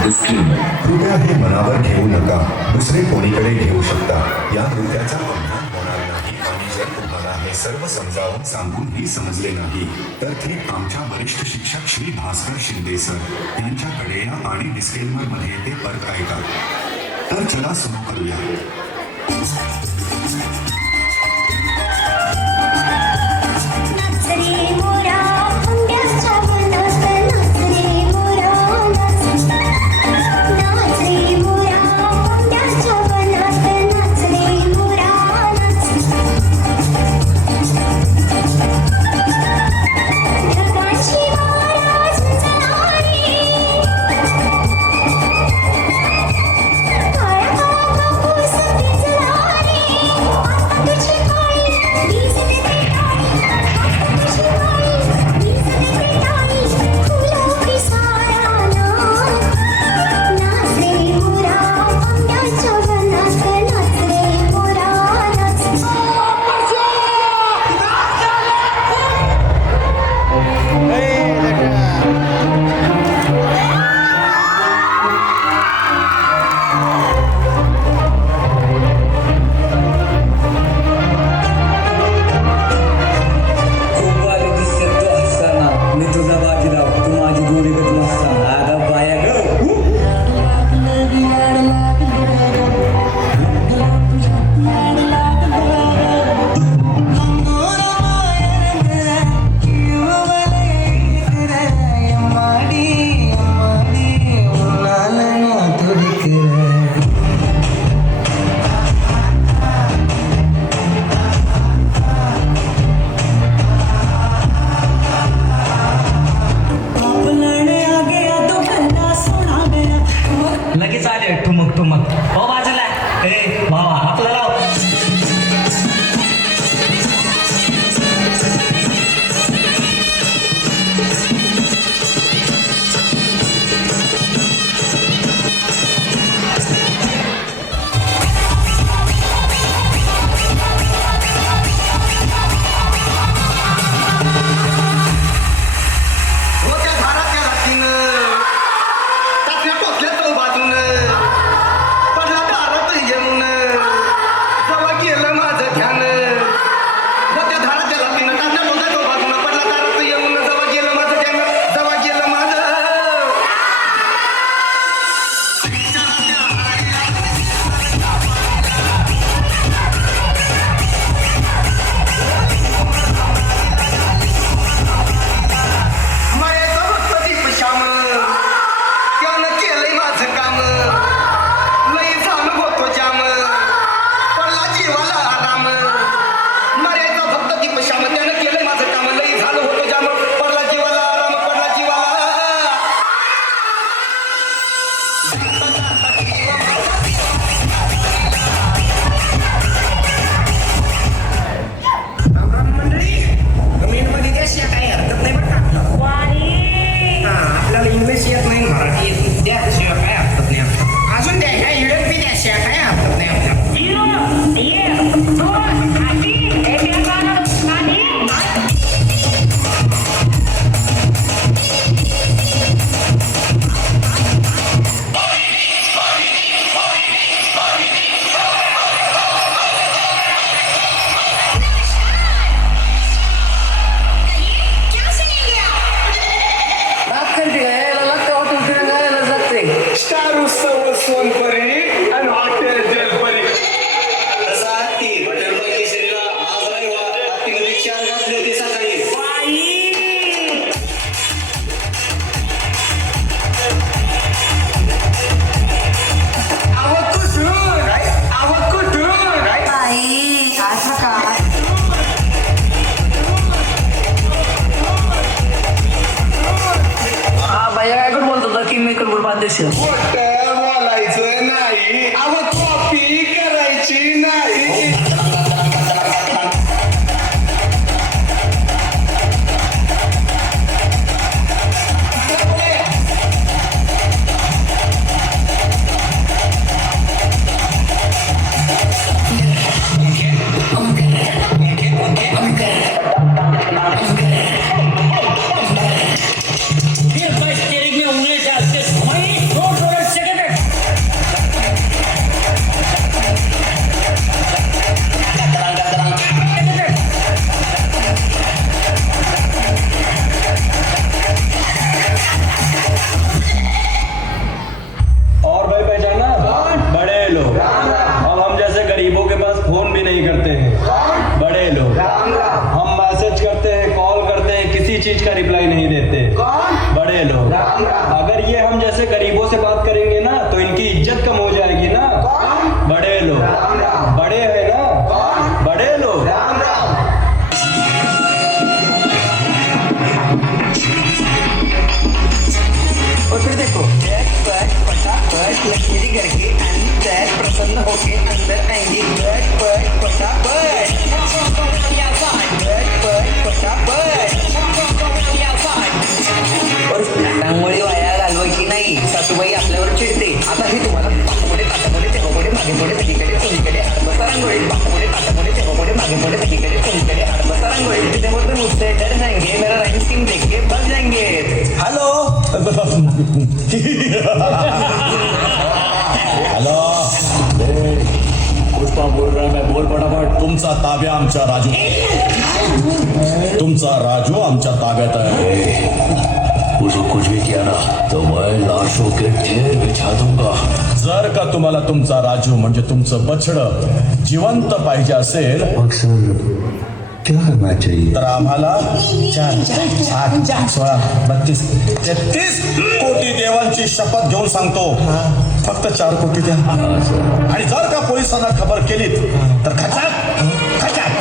कृपया हे मनावर घेऊ नका, दुसरे कोणीकडे घेऊ शकता. या कृत्याचा परिणाम होणार नाही आणि जर तुम्हाला हे सर्व समजावून सांगूनही समजले नाही तर थेट आमच्या वरिष्ठ शिक्षक श्री भास्कर शिंदे सर यांच्याकडे या आणि डिस्क्लेमर मध्ये ते परत ऐका. तर चला सुरू करूया. लगेच आले ठुमक ठुमक. हो बाजूला ए भावा आपला लाव. बोलायचं नाही, अव कॉपी करायची नाही. Dia pasti ringnya unggul jatuh. Main, जैसे गरीबों से बात करेंगे ना तो इनकी इज्जत कम हो जाएगी ना। बड़े लोग, बड़े हैं ना, बड़े लोग। और फिर देखो फटाफट लकीरी करके अंदर प्रसन्न होके अंदर आएंगे फटाफट और रांगोळी वाया घालवायची नाही, सासूबाई आपल्यावर चिडते. आता हे तुम्हाला पाठपुढे काटापुढे तेव्हापुढे मागे पुढे सगळीकडे कोणीकडे आडबसा रांगोळी, पाठपुढे काटापुढे तेव्हापुढे मागे पुढे सगळीकडे कोणीकडे आडबसा रांगोळी. तिथे बोलते मुझसे डर जाएंगे, मेरा राइम स्कीम देख के बच जाएंगे. हॅलो हॅलो पुष्पा बोल रहा है, मैं बोल फटाफट. तुमचा ताब्या आमच्या राजू, तुमचा राजू आमच्या ताब्यात आहे. मुझे कुछ भी किया ना तो मैं लाशों के ढेर बिछा दूंगा. जर का तुम्हाला तुमचा राजू म्हणजे तुमचं बछडं जिवंत पाहिजे असेल अक्सर क्या करना चाहिए? तर आम्हाला 4, 8, 16, 32, 33 कोटी देवांची शपथ घेऊन सांगतो, फक्त 4 कोटी द्या. आणि जर का पोलिसांना खबर केलीत तर खचाक खचाक.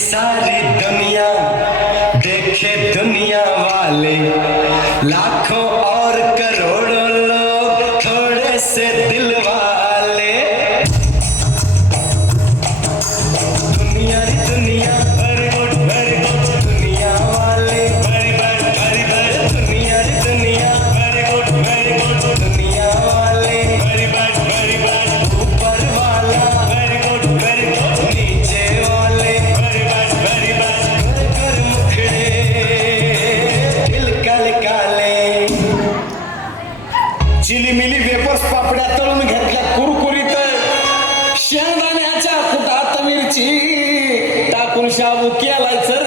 सारी दुनिया देखे दुनिया वाले, लाखों और करोड़ों लोग थोड़े से दिल वाले. दुनिया री दुनिया very good दुनिया वाले very good दुनिया री दुनिया very good दुनिया वाले very bad ऊपर वाला very good नीचे वाले चिलीमिली वेपर्स पापड्या तळून घेतल्या कुरकुरीत, शेंगदाण्याच्या कुटात मिरची टाकून शाबू केलायचं